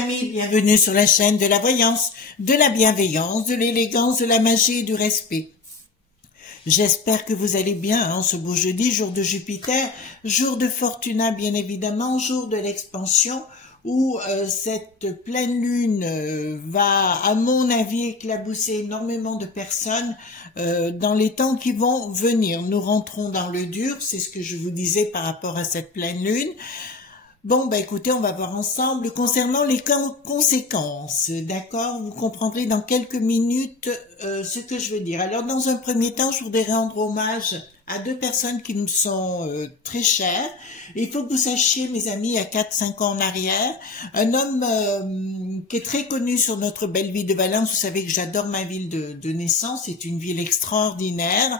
amis, bienvenue sur la chaîne de la voyance, de la bienveillance, de l'élégance, de la magie et du respect. J'espère que vous allez bien en ce beau jeudi, jour de Jupiter, jour de Fortuna bien évidemment, jour de l'expansion où cette pleine lune va à mon avis éclabousser énormément de personnes dans les temps qui vont venir. Nous rentrons dans le dur, c'est ce que je vous disais par rapport à cette pleine lune. Bon, bah écoutez, on va voir ensemble concernant les conséquences, d'accord? Vous comprendrez dans quelques minutes ce que je veux dire. Alors, dans un premier temps, je voudrais rendre hommage à deux personnes qui me sont très chères. Il faut que vous sachiez, mes amis, il y a 4-5 ans en arrière, un homme qui est très connu sur notre belle ville de Valence, vous savez que j'adore ma ville de naissance, c'est une ville extraordinaire,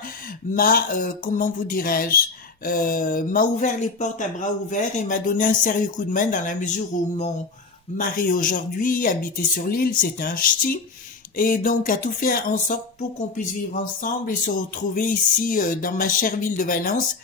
comment vous dirais-je, m'a ouvert les portes à bras ouverts et m'a donné un sérieux coup de main dans la mesure où mon mari aujourd'hui habitait sur l'île, c'était un ch'ti, et donc a tout fait en sorte pour qu'on puisse vivre ensemble et se retrouver ici dans ma chère ville de Valence.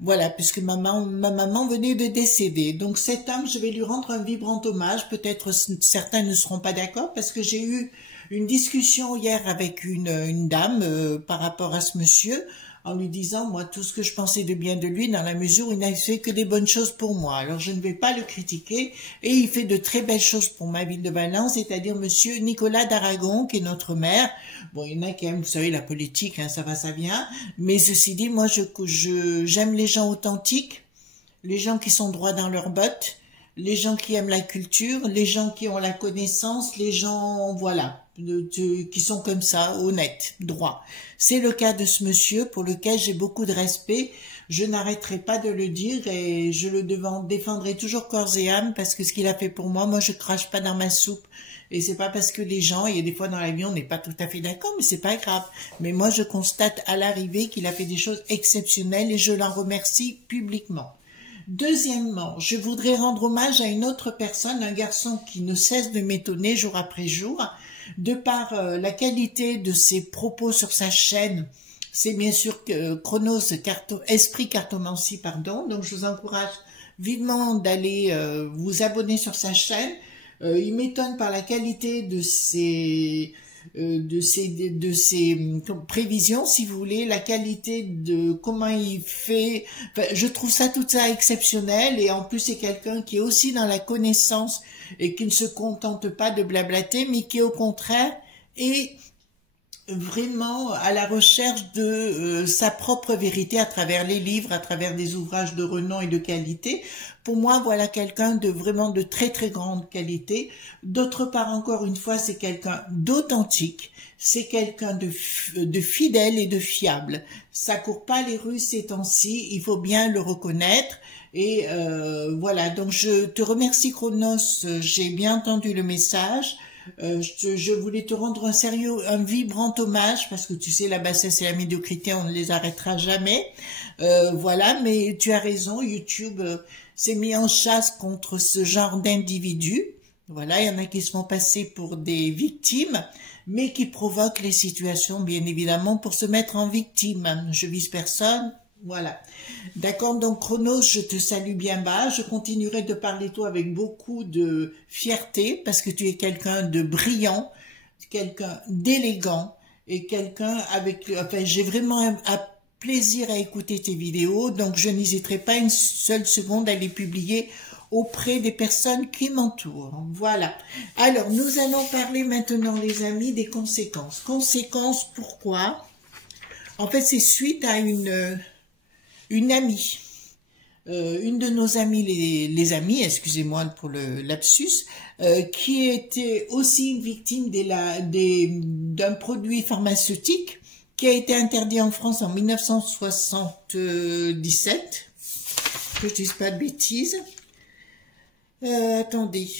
Voilà, puisque ma maman venait de décéder. Donc cet homme, je vais lui rendre un vibrant hommage. Peut-être certains ne seront pas d'accord parce que j'ai eu une discussion hier avec une dame par rapport à ce monsieur, en lui disant, moi, tout ce que je pensais de bien de lui, dans la mesure où il n'a fait que des bonnes choses pour moi. Alors, je ne vais pas le critiquer, et il fait de très belles choses pour ma ville de Valence, c'est-à-dire monsieur Nicolas d'Aragon, qui est notre maire. Bon, il y en a quand même, vous savez, la politique, hein, ça va, ça vient. Mais ceci dit, moi, j'aime les gens authentiques, les gens qui sont droits dans leurs bottes, les gens qui aiment la culture, les gens qui ont la connaissance, les gens, voilà, qui sont comme ça, honnêtes, droits. C'est le cas de ce monsieur pour lequel j'ai beaucoup de respect. Je n'arrêterai pas de le dire et je le défendrai toujours corps et âme parce que ce qu'il a fait pour moi, je crache pas dans ma soupe. Et c'est pas parce que les gens, il y a des fois dans la vie, on n'est pas tout à fait d'accord, mais c'est pas grave. Mais moi, je constate à l'arrivée qu'il a fait des choses exceptionnelles et je l'en remercie publiquement. Deuxièmement, je voudrais rendre hommage à une autre personne, un garçon qui ne cesse de m'étonner jour après jour, de par la qualité de ses propos sur sa chaîne. C'est bien sûr Esprit Cartomancie, pardon. Donc je vous encourage vivement d'aller vous abonner sur sa chaîne. Il m'étonne par la qualité de ses prévisions, si vous voulez, la qualité de comment il fait. Enfin, je trouve tout ça exceptionnel et en plus c'est quelqu'un qui est aussi dans la connaissance et qui ne se contente pas de blablater, mais qui au contraire est vraiment à la recherche de sa propre vérité à travers les livres, à travers des ouvrages de renom et de qualité. Pour moi, voilà quelqu'un de vraiment de très très grande qualité. D'autre part, encore une fois, c'est quelqu'un d'authentique, c'est quelqu'un de fidèle et de fiable. Ça court pas les rues ces temps-ci, il faut bien le reconnaître. Et voilà, donc je te remercie Chronos, j'ai bien entendu le message. Je voulais te rendre un vibrant hommage parce que tu sais la bassesse et la médiocrité on ne les arrêtera jamais, voilà, mais tu as raison, YouTube s'est mis en chasse contre ce genre d'individus. Voilà, il y en a qui se font passer pour des victimes mais qui provoquent les situations bien évidemment pour se mettre en victime. Je vise personne. Voilà. D'accord, donc Chronos, je te salue bien bas. Je continuerai de parler toi avec beaucoup de fierté parce que tu es quelqu'un de brillant, quelqu'un d'élégant et quelqu'un avec... Enfin, j'ai vraiment un plaisir à écouter tes vidéos, donc je n'hésiterai pas une seule seconde à les publier auprès des personnes qui m'entourent. Voilà. Alors, nous allons parler maintenant, les amis, des conséquences. Conséquences, pourquoi? En fait, c'est suite à une amie, une de nos amies, les amis, excusez-moi pour le lapsus, qui était aussi victime d'un produit pharmaceutique qui a été interdit en France en 1977, que je dise pas de bêtises. Attendez,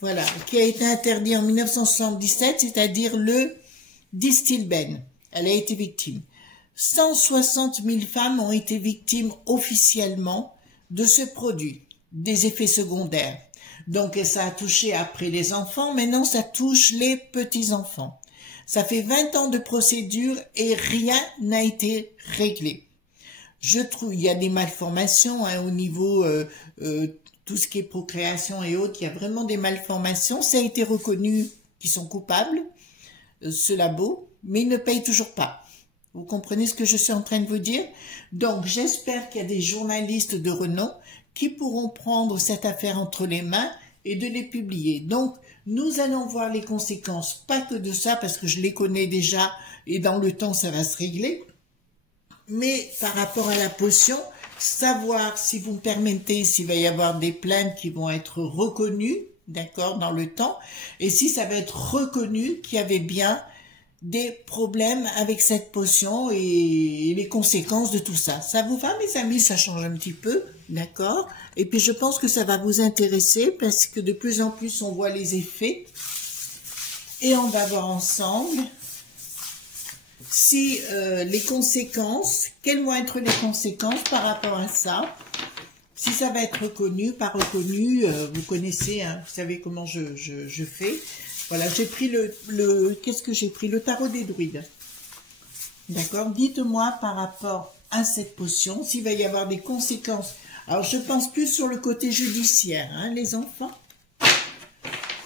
voilà, qui a été interdit en 1977, c'est-à-dire le Distilbène. Elle a été victime. 160 000 femmes ont été victimes officiellement de ce produit, des effets secondaires. Donc ça a touché après les enfants, maintenant ça touche les petits-enfants. Ça fait 20 ans de procédure et rien n'a été réglé. Je trouve il y a des malformations au niveau tout ce qui est procréation et autres, il y a vraiment des malformations. Ça a été reconnu qu'ils sont coupables, ce labo, mais ils ne payent toujours pas. Vous comprenez ce que je suis en train de vous dire? Donc, j'espère qu'il y a des journalistes de renom qui pourront prendre cette affaire entre les mains et de les publier. Donc, nous allons voir les conséquences, pas que de ça, parce que je les connais déjà, et dans le temps, ça va se régler. Mais par rapport à la potion, savoir, si vous me permettez, s'il va y avoir des plaintes qui vont être reconnues, d'accord, dans le temps, et si ça va être reconnu qu'il y avait bien des problèmes avec cette potion et les conséquences de tout ça. Ça vous va, mes amis? Ça change un petit peu, d'accord? Et puis je pense que ça va vous intéresser parce que de plus en plus on voit les effets et on va voir ensemble si les conséquences, quelles vont être les conséquences par rapport à ça. Si ça va être reconnu, pas reconnu, vous connaissez, hein, vous savez comment je fais. Voilà, j'ai pris qu'est-ce que j'ai pris? Le tarot des druides. D'accord? Dites-moi par rapport à cette potion, s'il va y avoir des conséquences. Alors, je pense plus sur le côté judiciaire, hein, les enfants.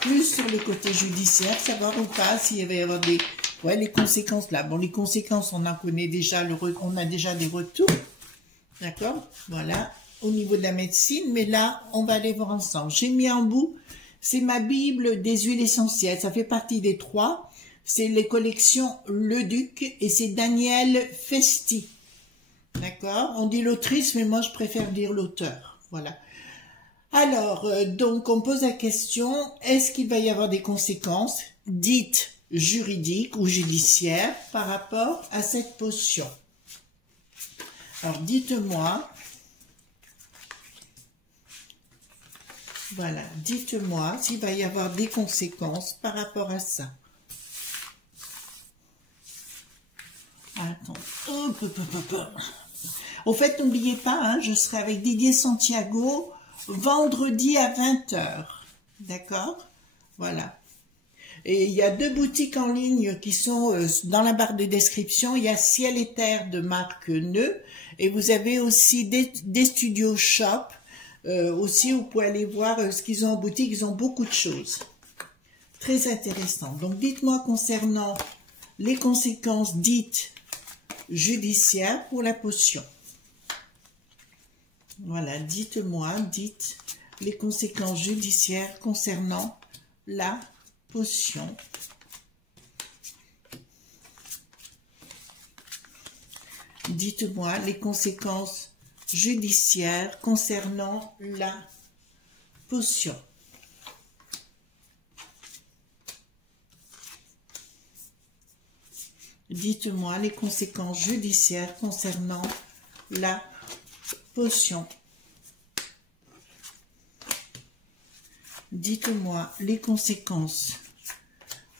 Plus sur le côté judiciaire, savoir ou pas s'il va y avoir des... Ouais, les conséquences là. Bon, les conséquences, on en connaît déjà, on a déjà des retours. D'accord? Voilà, au niveau de la médecine. Mais là, on va aller voir ensemble. J'ai mis en bout... C'est ma Bible des huiles essentielles. Ça fait partie des 3. C'est les collections Le Duc et c'est Daniel Festi. D'accord? On dit l'autrice, mais moi je préfère dire l'auteur. Voilà. Alors, donc on pose la question, est-ce qu'il va y avoir des conséquences dites juridiques ou judiciaires par rapport à cette potion? Alors dites-moi... Voilà, dites-moi s'il va y avoir des conséquences par rapport à ça. Attends. Hop, hop, hop, hop. Au fait, n'oubliez pas, hein, je serai avec Didier Santiago vendredi à 20 h. D'accord? Voilà. Et il y a 2 boutiques en ligne qui sont dans la barre de description. Il y a Ciel et Terre de Marc Neu. Et vous avez aussi des studios shop. Aussi, vous pouvez aller voir ce qu'ils ont en boutique. Ils ont beaucoup de choses. Très intéressant. Donc, dites-moi concernant les conséquences dites judiciaires pour la potion. Voilà, dites-moi, dites les conséquences judiciaires concernant la potion. Dites-moi les conséquences judiciaire concernant la potion. Dites-moi les conséquences judiciaires concernant la potion. Dites-moi les conséquences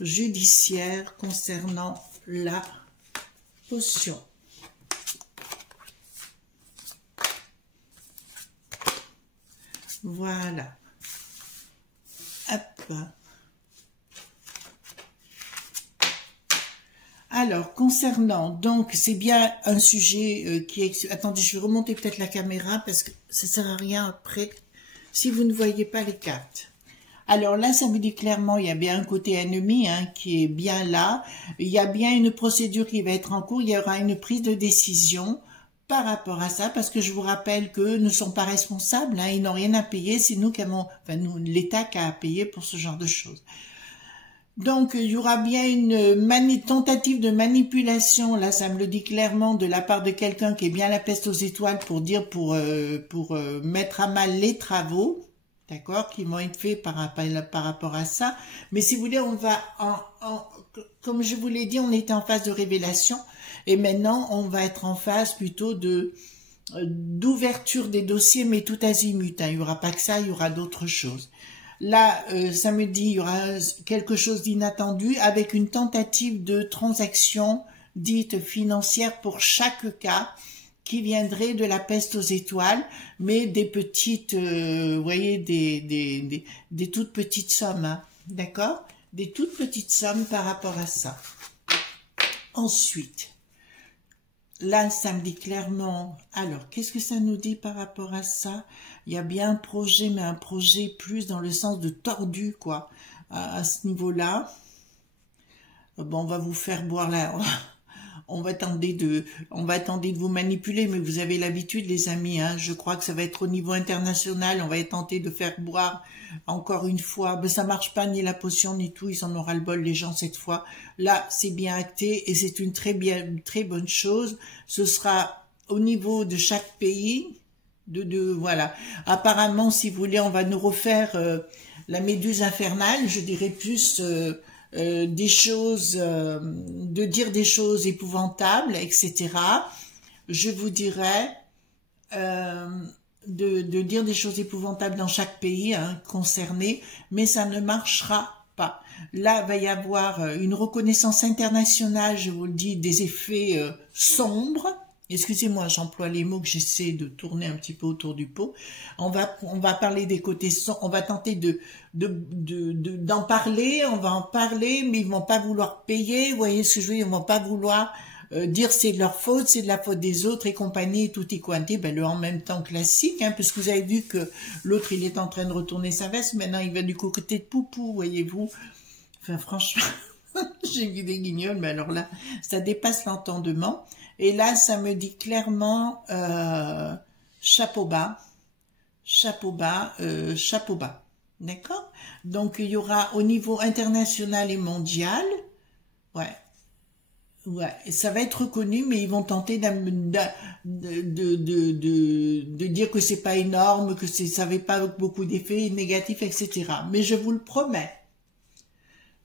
judiciaires concernant la potion. Voilà. Hop. Alors, concernant, donc, c'est bien un sujet qui est... Attendez, je vais remonter peut-être la caméra parce que ça ne sert à rien après si vous ne voyez pas les cartes. Alors là, ça me dit clairement, il y a bien un côté ennemi hein, qui est bien là. Il y a bien une procédure qui va être en cours. Il y aura une prise de décision par rapport à ça, parce que je vous rappelle qu'eux ne sont pas responsables, hein, ils n'ont rien à payer, c'est nous qui avons, enfin nous, l'État qui a à payer pour ce genre de choses. Donc, il y aura bien une tentative de manipulation, là ça me le dit clairement, de la part de quelqu'un qui est bien la peste aux étoiles pour dire, pour mettre à mal les travaux, d'accord, qui vont être faits par rapport à ça. Mais si vous voulez, on va, comme je vous l'ai dit, on était en phase de révélation. Et maintenant, on va être en phase plutôt d'ouverture des dossiers, mais tout azimut. Hein. Il n'y aura pas que ça, il y aura d'autres choses. Là, ça me dit, il y aura quelque chose d'inattendu avec une tentative de transaction dite financière pour chaque cas qui viendrait de la peste aux étoiles, mais des petites, vous voyez, des toutes petites sommes, hein. D'accord? Des toutes petites sommes par rapport à ça. Ensuite, là, ça me dit clairement. Alors, qu'est-ce que ça nous dit par rapport à ça? Il y a bien un projet, mais un projet plus dans le sens de tordu, quoi, à ce niveau-là. Bon, on va vous faire boire là. On va tenter de vous manipuler, mais vous avez l'habitude, les amis. Hein, je crois que ça va être au niveau international. On va tenter de faire boire encore une fois. Ben, ça marche pas, ni la potion, ni tout. Ils en auront le bol, les gens, cette fois. Là, c'est bien acté et c'est une très bonne chose. Ce sera au niveau de chaque pays. Voilà. Apparemment, si vous voulez, on va nous refaire la méduse infernale. Je dirais plus... des choses, de dire des choses épouvantables, etc. Je vous dirais de dire des choses épouvantables dans chaque pays concerné, mais ça ne marchera pas. Là, va y avoir une reconnaissance internationale, je vous le dis, des effets sombres. Excusez-moi, j'emploie les mots que j'essaie de tourner un petit peu autour du pot. On va parler des côtés sombres, on va tenter d'en parler, on va en parler, mais ils vont pas vouloir payer, vous voyez ce que je veux dire, ils vont pas vouloir dire c'est de leur faute, c'est de la faute des autres et compagnie, tout y quanti, ben le en même temps classique, hein, puisque vous avez vu que l'autre il est en train de retourner sa veste, maintenant il va du côté de Poupou, voyez-vous. Enfin franchement, j'ai vu des guignols, mais alors là, ça dépasse l'entendement. Et là, ça me dit clairement chapeau bas, chapeau bas, chapeau bas. D'accord? Donc, il y aura au niveau international et mondial, ouais, ça va être reconnu, mais ils vont tenter de dire que c'est pas énorme, que ça n'avait pas beaucoup d'effets négatifs, etc. Mais je vous le promets,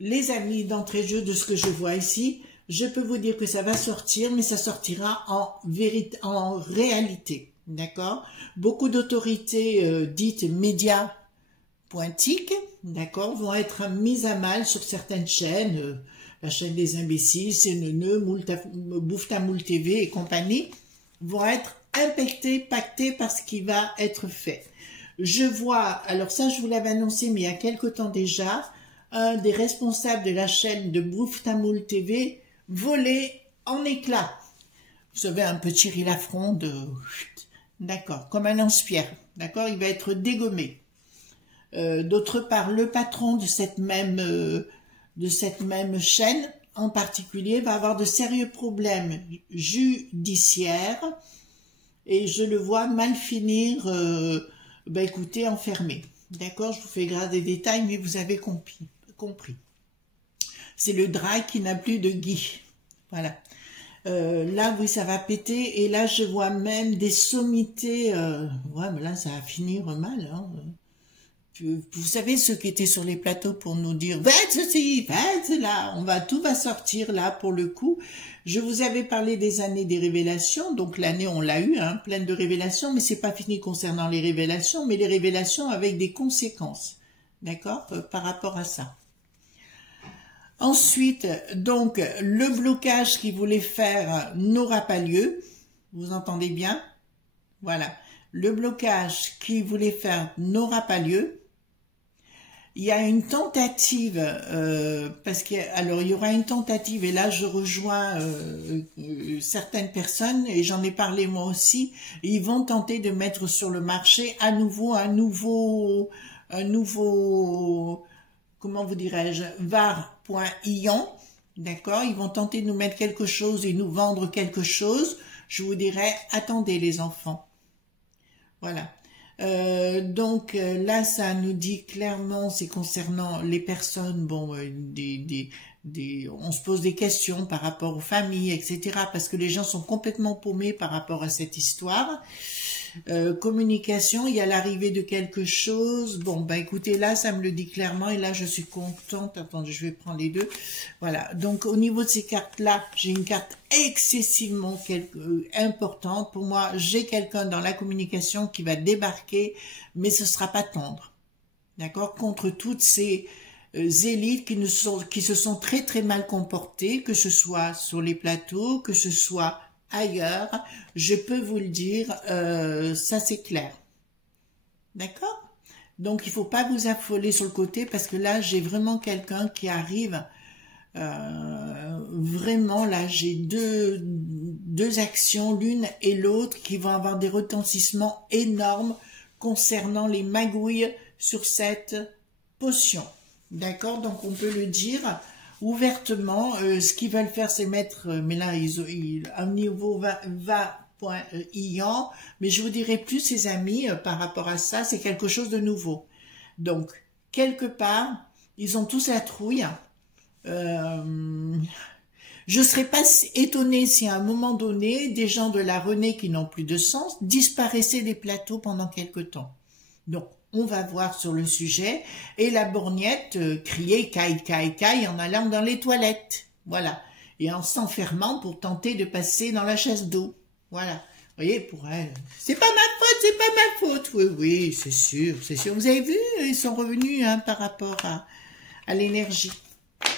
les amis, d'entrée de jeu, de ce que je vois ici, je peux vous dire que ça va sortir, mais ça sortira en réalité, d'accord? Beaucoup d'autorités dites médias pointiques, d'accord, vont être mises à mal sur certaines chaînes, la chaîne des imbéciles, CNN, Bouftamoul TV et compagnie, vont être pactées par ce qui va être fait. Je vois, alors ça je vous l'avais annoncé, mais il y a quelque temps déjà, un des responsables de la chaîne de Bouftamoul TV volé en éclats. Vous savez, un petit Thierry Lafronde, d'accord, comme un lance-pierre, d'accord, il va être dégommé. D'autre part, le patron de cette même chaîne, en particulier, va avoir de sérieux problèmes judiciaires et je le vois mal finir, écoutez, enfermé. D'accord, je vous fais grâce des détails, mais vous avez compris. C'est le drag qui n'a plus de gui. Voilà. Là, oui, ça va péter. Et là, je vois même des sommités. Ouais, mais là, ça va finir mal. Hein. Vous savez, ceux qui étaient sur les plateaux pour nous dire « Faites ceci, faites cela !» Tout va sortir là, pour le coup. Je vous avais parlé des années des révélations. Donc, l'année, on l'a eu, hein, pleine de révélations. Mais c'est pas fini concernant les révélations, mais les révélations avec des conséquences. D'accord, par rapport à ça. Ensuite, donc, le blocage qu'il voulait faire n'aura pas lieu. Vous entendez bien? Voilà. Le blocage qu'il voulait faire n'aura pas lieu. Il y a une tentative, alors il y aura une tentative, et là je rejoins certaines personnes, et j'en ai parlé moi aussi, ils vont tenter de mettre sur le marché à nouveau un nouveau, comment vous dirais-je, var.ion, d'accord, ils vont tenter de nous mettre quelque chose et nous vendre quelque chose, je vous dirais, attendez les enfants, voilà. Donc là, ça nous dit clairement, c'est concernant les personnes, bon, on se pose des questions par rapport aux familles, etc., parce que les gens sont complètement paumés par rapport à cette histoire. Communication, il y a l'arrivée de quelque chose. Bon, écoutez, là, ça me le dit clairement, et là, je suis contente. Attendez, je vais prendre les deux. Voilà, donc au niveau de ces cartes-là, j'ai une carte excessivement importante. Pour moi, j'ai quelqu'un dans la communication qui va débarquer, mais ce sera pas tendre. D'accord? Contre toutes ces élites qui se sont très très mal comportées, que ce soit sur les plateaux, que ce soit ailleurs, je peux vous le dire, ça c'est clair. D'accord? Donc il faut pas vous affoler sur le côté, parce que là j'ai vraiment quelqu'un qui arrive, vraiment là j'ai deux deux actions, l'une et l'autre, qui vont avoir des retentissements énormes concernant les magouilles sur cette potion. D'accord? Donc on peut le dire ouvertement. Ce qu'ils veulent faire, c'est mettre, mais là, un niveau va.ian, mais je vous dirai plus, ces amis, par rapport à ça, c'est quelque chose de nouveau. Donc, quelque part, ils ont tous la trouille. Je ne serais pas étonnée si à un moment donné, des gens de la Renée qui n'ont plus de sens disparaissaient des plateaux pendant quelque temps. Donc, on va voir sur le sujet. Et la borgnette criait caille, caille, caille en allant dans les toilettes. Voilà. Et en s'enfermant pour tenter de passer dans la chasse d'eau. Voilà. Vous voyez, pour elle, c'est pas ma faute, c'est pas ma faute. Oui, oui, c'est sûr, c'est sûr. Vous avez vu, ils sont revenus par rapport à l'énergie.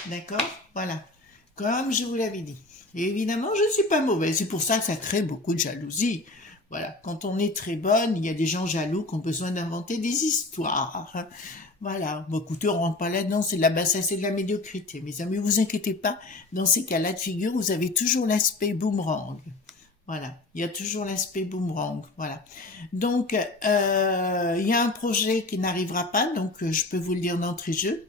D'accord? Voilà. Comme je vous l'avais dit. Et évidemment, je ne suis pas mauvaise. C'est pour ça que ça crée beaucoup de jalousie. Voilà. Quand on est très bonne, il y a des gens jaloux qui ont besoin d'inventer des histoires. Voilà. Bon, écoutez, on rentre pas là-dedans. C'est de la bassesse et de la médiocrité. Mes amis, vous inquiétez pas. Dans ces cas-là de figure, vous avez toujours l'aspect boomerang. Voilà. Il y a toujours l'aspect boomerang. Voilà. Donc, il y a un projet qui n'arrivera pas. Donc, je peux vous le dire d'entrée de jeu.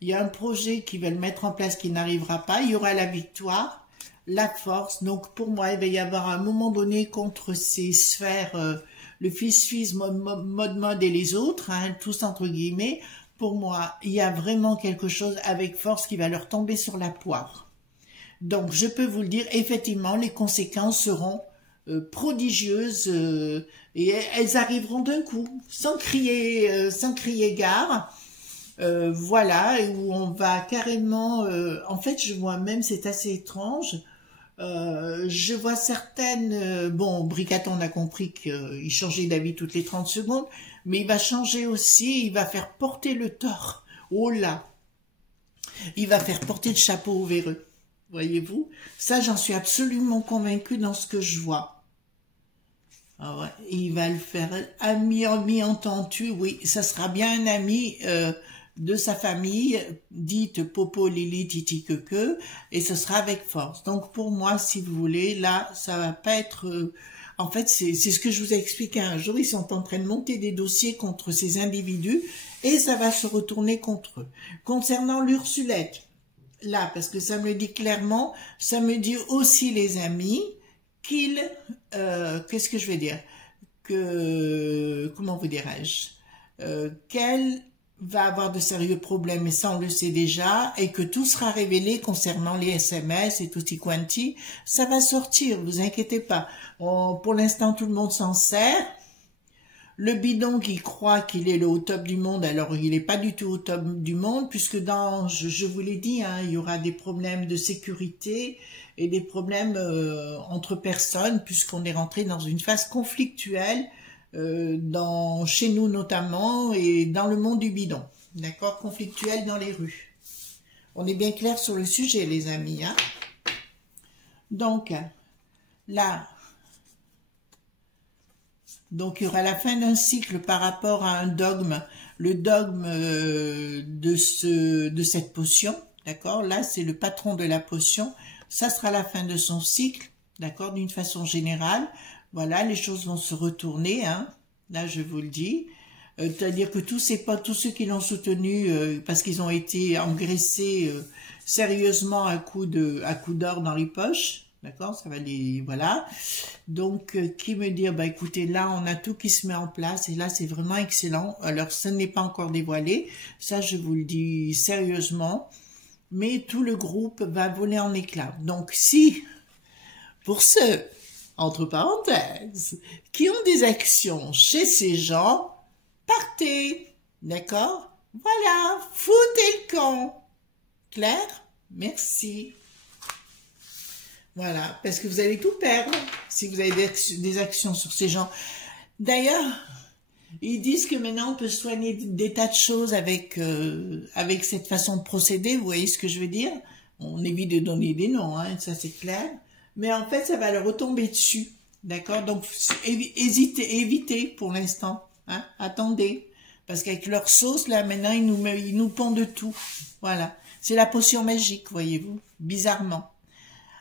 Il y a un projet qui veulent mettre en place qui n'arrivera pas. Il y aura la victoire, la force. Donc, pour moi, il va y avoir un moment donné contre ces sphères, le fils, mode et les autres, hein, tous entre guillemets. Pour moi, il y a vraiment quelque chose avec force qui va leur tomber sur la poire. Donc, je peux vous le dire, effectivement, les conséquences seront prodigieuses et elles arriveront d'un coup, sans crier gare. Voilà, où on va carrément... en fait, je vois même, c'est assez étrange, je vois certaines... bon, Bricaton, on a compris qu'il changeait d'avis toutes les 30 secondes, mais il va changer aussi, il va faire porter le tort. Oh là! Il va faire porter le chapeau au véreux. Voyez-vous? Ça, j'en suis absolument convaincue dans ce que je vois. Ah ouais, il va le faire ami entendu, oui, ça sera bien un ami de sa famille, dite Popo, Lili, Titi, Queque, et ce sera avec force. Donc pour moi, si vous voulez, là, ça va pas être... en fait, c'est ce que je vous ai expliqué un jour, ils sont en train de monter des dossiers contre ces individus, et ça va se retourner contre eux. Concernant l'Ursulette, là, parce que ça me le dit clairement, ça me dit aussi, les amis, qu'il, qu'est-ce que je vais dire, que, comment vous dirais-je, qu'elle va avoir de sérieux problèmes, et ça on le sait déjà, et que tout sera révélé concernant les SMS et tutti quanti, ça va sortir, vous inquiétez pas. Pour l'instant, tout le monde s'en sert. Le bidon qui croit qu'il est au top du monde, alors il n'est pas du tout au top du monde, puisque je vous l'ai dit, hein, il y aura des problèmes de sécurité et des problèmes entre personnes, puisqu'on est rentré dans une phase conflictuelle, chez nous notamment, et dans le monde du bidon. D'accord? Conflictuelle dans les rues. On est bien clair sur le sujet, les amis. Hein? Donc, là... Donc, il y aura la fin d'un cycle par rapport à un dogme, le dogme de cette potion, d'accord? Là, c'est le patron de la potion. Ça sera la fin de son cycle, d'accord? D'une façon générale. Voilà, les choses vont se retourner, hein? Là, je vous le dis. C'est-à-dire que tous ces potes, tous ceux qui l'ont soutenu, parce qu'ils ont été engraissés sérieusement à coup d'or dans les poches, d'accord, ça va les... Voilà. Donc, qui me dire, bah écoutez, là, on a tout qui se met en place, et là, c'est vraiment excellent. Alors, ce n'est pas encore dévoilé, ça, je vous le dis sérieusement, mais tout le groupe va voler en éclats. Donc, si, pour ceux, entre parenthèses, qui ont des actions chez ces gens, partez, d'accord? Voilà, foutez le camp. Clair? Merci. Voilà, parce que vous allez tout perdre si vous avez des actions sur ces gens. D'ailleurs, ils disent que maintenant on peut soigner des tas de choses avec cette façon de procéder, vous voyez ce que je veux dire? On évite de donner des noms, hein, ça c'est clair. Mais en fait, ça va leur retomber dessus, d'accord? Donc, évitez pour l'instant, hein, attendez. Parce qu'avec leur sauce, là, maintenant, ils nous pondent de tout. Voilà. C'est la potion magique, voyez-vous, bizarrement.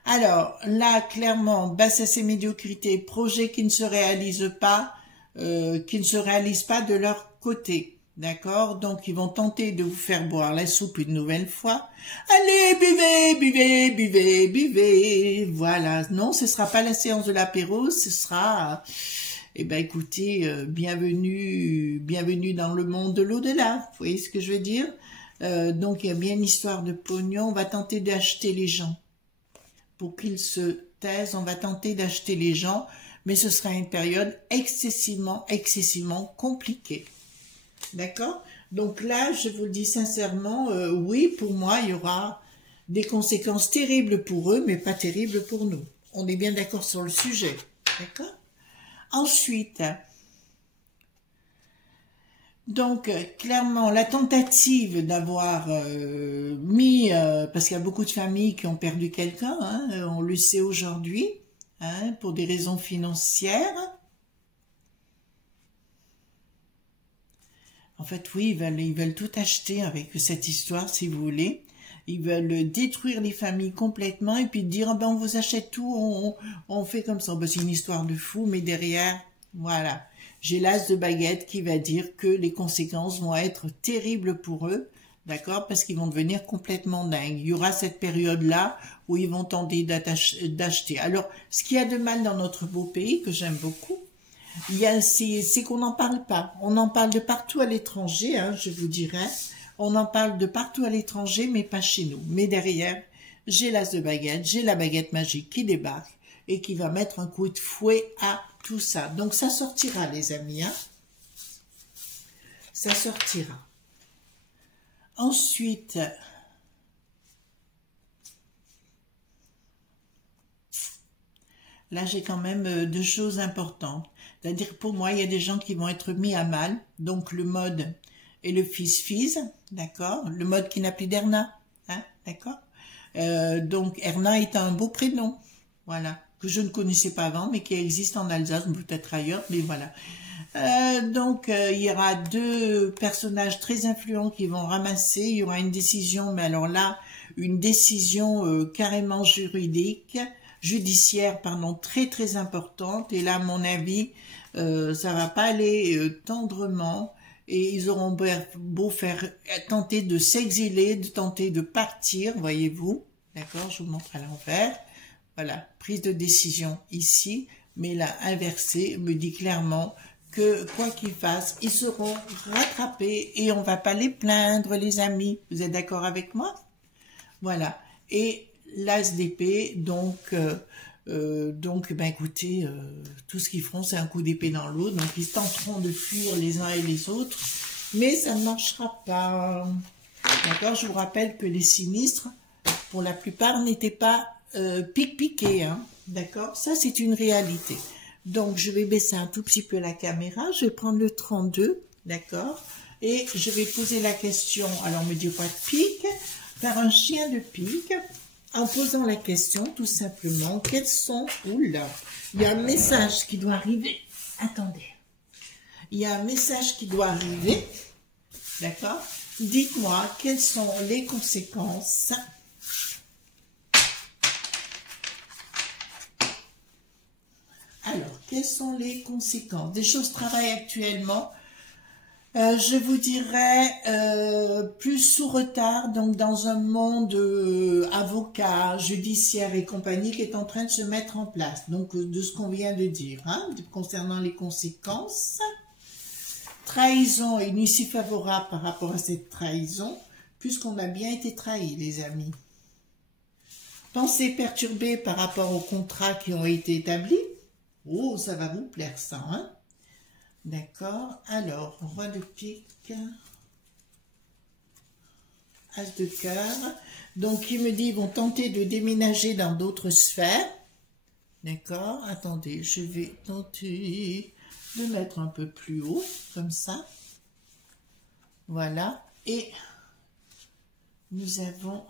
Alors, là, clairement, bassesse et médiocrité, projet qui ne se réalisent pas, de leur côté. D'accord? Donc, ils vont tenter de vous faire boire la soupe une nouvelle fois. Allez, buvez, buvez, buvez, buvez. Voilà. Non, ce sera pas la séance de l'apéro, ce sera, eh ben, écoutez, bienvenue dans le monde de l'au-delà. Vous voyez ce que je veux dire? Donc, il y a bien une histoire de pognon. On va tenter d'acheter les gens. Pour qu'ils se taisent, on va tenter d'acheter les gens, mais ce sera une période excessivement compliquée. D'accord? Donc là, je vous le dis sincèrement, oui, pour moi, il y aura des conséquences terribles pour eux, mais pas terribles pour nous. On est bien d'accord sur le sujet. D'accord? Ensuite, donc, clairement, la tentative d'avoir mis, parce qu'il y a beaucoup de familles qui ont perdu quelqu'un, hein, on le sait aujourd'hui, hein, pour des raisons financières. En fait, oui, ils veulent tout acheter avec cette histoire, si vous voulez. Ils veulent détruire les familles complètement et puis dire, oh ben, on vous achète tout, on fait comme ça. Ben, c'est une histoire de fou, mais derrière, voilà. J'ai l'as de baguette qui va dire que les conséquences vont être terribles pour eux, d'accord, parce qu'ils vont devenir complètement dingues. Il y aura cette période-là où ils vont tenter d'acheter. Alors, ce qu'il y a de mal dans notre beau pays, que j'aime beaucoup, c'est qu'on n'en parle pas. On en parle de partout à l'étranger, hein, je vous dirais. On en parle de partout à l'étranger, mais pas chez nous. Mais derrière, j'ai l'as de baguette, j'ai la baguette magique qui débarque et qui va mettre un coup de fouet à tout ça. Donc ça sortira, les amis, hein. Ça sortira. Ensuite, là j'ai quand même deux choses importantes. C'est-à-dire que pour moi, il y a des gens qui vont être mis à mal. Donc le mode et le fils-fils, d'accord? Le mode qui n'a plus d'Erna, hein, d'accord? Donc Erna est un beau prénom, voilà, que je ne connaissais pas avant, mais qui existe en Alsace, peut-être ailleurs, mais voilà. Donc, il y aura deux personnages très influents qui vont ramasser. Il y aura une décision, mais alors là, une décision carrément judiciaire, pardon, très importante. Et là, à mon avis, ça va pas aller tendrement. Et ils auront beau tenter de s'exiler, de tenter de partir, voyez-vous. D'accord, je vous montre à l'envers. Voilà, prise de décision ici, mais là, inversé, me dit clairement que quoi qu'ils fassent, ils seront rattrapés et on va pas les plaindre, les amis. Vous êtes d'accord avec moi? Voilà. Et l'as d'épée, donc, ben écoutez, tout ce qu'ils feront, c'est un coup d'épée dans l'eau. Donc, ils tenteront de fuir les uns et les autres, mais ça ne marchera pas. D'accord? Je vous rappelle que les sinistres, pour la plupart, n'étaient pas piqués, hein. D'accord? Ça, c'est une réalité. Donc, je vais baisser un tout petit peu la caméra. Je vais prendre le 32, d'accord? Et je vais poser la question, alors me dire pas de pique, faire un chien de pique, en posant la question, tout simplement, quels sont... Oula, il y a un message qui doit arriver. Attendez. Il y a un message qui doit arriver, d'accord? Dites-moi, quelles sont les conséquences... Alors, quelles sont les conséquences? Des choses travaillent actuellement. Je vous dirais plus sous retard, donc dans un monde avocat, judiciaire et compagnie qui est en train de se mettre en place. Donc, de ce qu'on vient de dire, hein, concernant les conséquences. Trahison et une issue favorable par rapport à cette trahison, puisqu'on a bien été trahi, les amis. Pensée perturbée par rapport aux contrats qui ont été établis. Oh, ça va vous plaire ça, hein? D'accord. Alors, roi de pique, as de cœur. Donc, il me dit, ils vont tenter de déménager dans d'autres sphères. D'accord. Attendez, je vais tenter de mettre un peu plus haut, comme ça. Voilà. Et nous avons...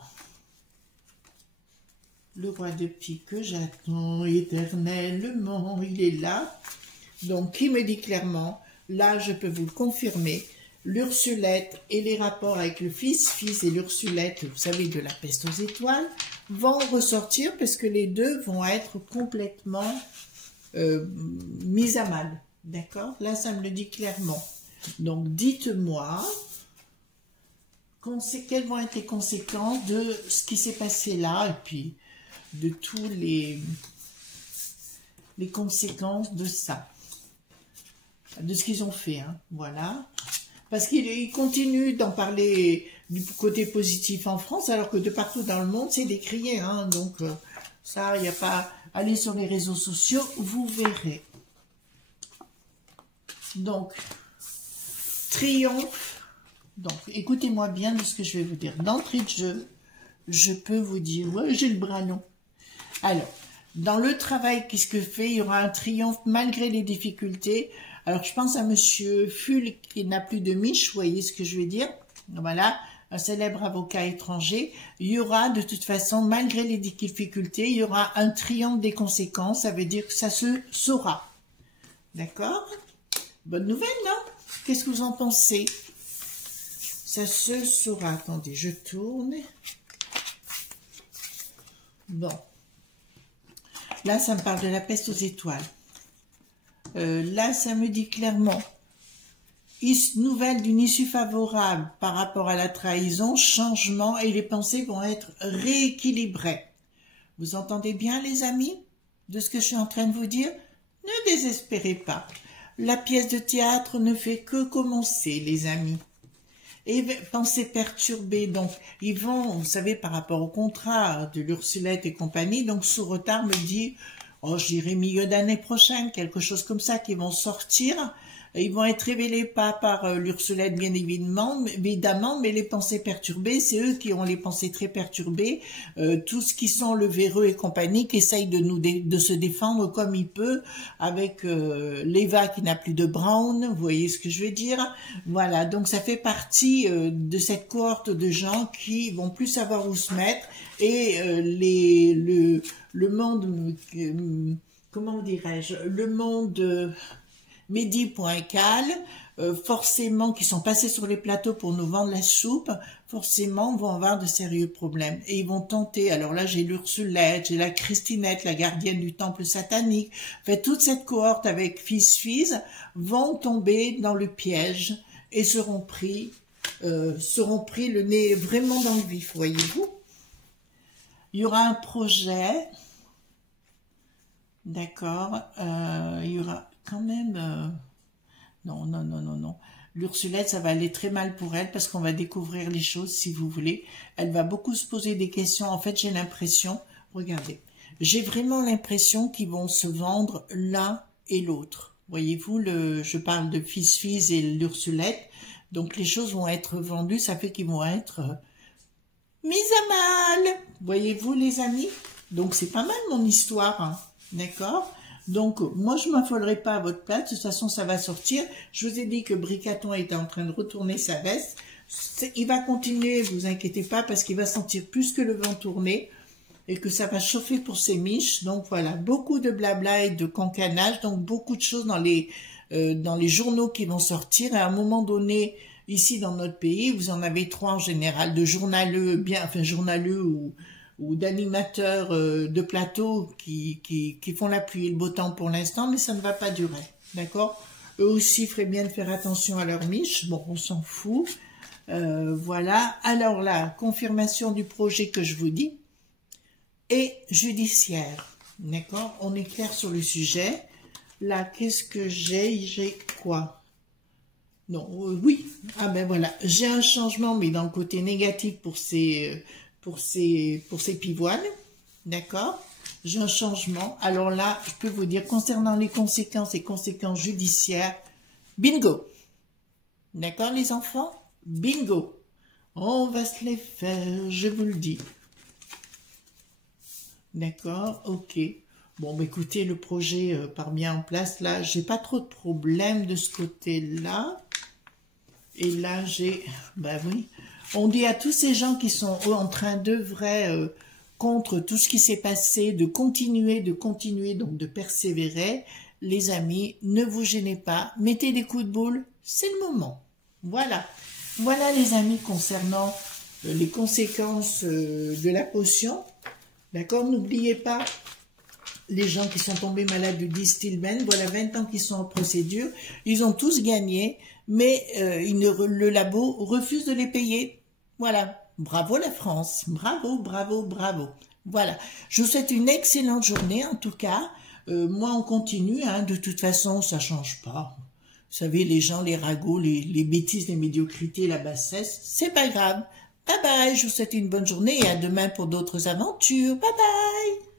le roi de pique que j'attends éternellement, il est là. Donc, qui me dit clairement, là, je peux vous le confirmer, l'Ursulette et les rapports avec le fils et l'Ursulette, vous savez, de la peste aux étoiles, vont ressortir parce que les deux vont être complètement mis à mal. D'accord? Là, ça me le dit clairement. Donc, dites-moi quelles vont être les conséquences de ce qui s'est passé là et puis de tous les conséquences de ça, de ce qu'ils ont fait. Hein, voilà. Parce qu'ils continuent d'en parler du côté positif en France, alors que de partout dans le monde, c'est décrié. Hein, donc, ça, il n'y a pas... Allez sur les réseaux sociaux, vous verrez. Donc, triomphe. Donc, écoutez-moi bien de ce que je vais vous dire. D'entrée de jeu, je peux vous dire, ouais, j'ai le bras long. Alors, dans le travail qu'est-ce que fait, il y aura un triomphe malgré les difficultés. Alors, je pense à Monsieur Full qui n'a plus de miche, vous voyez ce que je veux dire? Voilà, un célèbre avocat étranger. Il y aura, de toute façon, malgré les difficultés, il y aura un triomphe des conséquences. Ça veut dire que ça se saura. D'accord? Bonne nouvelle, non? Qu'est-ce que vous en pensez? Ça se saura. Attendez, je tourne. Bon. Là, ça me parle de la peste aux étoiles. Là, ça me dit clairement, nouvelle d'une issue favorable par rapport à la trahison, changement et les pensées vont être rééquilibrées. Vous entendez bien, les amis, de ce que je suis en train de vous dire? Ne désespérez pas. La pièce de théâtre ne fait que commencer, les amis. Et pensées perturbées, donc ils vont, vous savez, par rapport au contrat de l'Ursulette et compagnie, donc sous retard me dit, oh, je dirais milieu d'année prochaine, quelque chose comme ça, qui vont sortir. Ils vont être révélés pas par l'Ursulette, bien évidemment, mais les pensées perturbées, c'est eux qui ont les pensées très perturbées, tout ce qui sont le véreux et compagnie, qui essayent de se défendre comme il peut, avec l'Eva qui n'a plus de Brown, vous voyez ce que je veux dire? Voilà, donc ça fait partie de cette cohorte de gens qui vont plus savoir où se mettre, et le monde, comment dirais-je, le monde... Mehdi.cal, forcément, qui sont passés sur les plateaux pour nous vendre la soupe, forcément vont avoir de sérieux problèmes. Et ils vont tenter, alors là j'ai l'Ursulette, j'ai la Christinette, la gardienne du temple satanique, en fait, toute cette cohorte avec fils vont tomber dans le piège et seront pris le nez vraiment dans le vif, voyez-vous. Il y aura un projet, d'accord, il y aura... quand même, non. L'Ursulette, ça va aller très mal pour elle parce qu'on va découvrir les choses, si vous voulez. Elle va beaucoup se poser des questions. En fait, j'ai l'impression, regardez, j'ai vraiment l'impression qu'ils vont se vendre l'un et l'autre. Voyez-vous, je parle de fils et l'Ursulette. Donc, les choses vont être vendues. Ça fait qu'ils vont être mises à mal. Voyez-vous, les amis? Donc, c'est pas mal mon histoire, hein, d'accord? Donc, moi, je ne m'affolerai pas à votre place. De toute façon, ça va sortir. Je vous ai dit que Bricaton était en train de retourner sa veste. Il va continuer, vous inquiétez pas, parce qu'il va sentir plus que le vent tourner et que ça va chauffer pour ses miches. Donc, voilà, beaucoup de blabla et de cancanage. Donc, beaucoup de choses dans les journaux qui vont sortir. À un moment donné, ici, dans notre pays, vous en avez 3 en général, de journaleux, journaleux ou d'animateurs de plateau qui font la pluie et le beau temps pour l'instant, mais ça ne va pas durer, d'accord? Eux aussi feraient bien de faire attention à leur miche, bon, on s'en fout, voilà. Alors là, confirmation du projet que je vous dis, et judiciaire, d'accord? On est clair sur le sujet. Là, qu'est-ce que j'ai? J'ai quoi? Non, oui, ah ben voilà, j'ai un changement, mais dans le côté négatif pour ces pivoines, d'accord? J'ai un changement. Alors là, je peux vous dire, concernant les conséquences et conséquences judiciaires, bingo. D'accord, les enfants? Bingo. On va se les faire, je vous le dis. D'accord, ok. Bon, bah, écoutez, le projet part bien en place. Là, j'ai pas trop de problèmes de ce côté-là. Et là, j'ai... bah oui... On dit à tous ces gens qui sont en train d'œuvrer contre tout ce qui s'est passé, de continuer, donc de persévérer. Les amis, ne vous gênez pas, mettez des coups de boule, c'est le moment. Voilà. Voilà les amis concernant les conséquences de la potion. D'accord? N'oubliez pas, les gens qui sont tombés malades du Distilbène, voilà 20 ans qu'ils sont en procédure, ils ont tous gagné, mais le labo refuse de les payer. Voilà. Bravo la France. Bravo, bravo, bravo. Voilà. Je vous souhaite une excellente journée, en tout cas. Moi, on continue, hein. De toute façon, ça change pas. Vous savez, les gens, les ragots, les bêtises, les médiocrités, la bassesse, c'est pas grave. Bye bye, je vous souhaite une bonne journée et à demain pour d'autres aventures. Bye bye.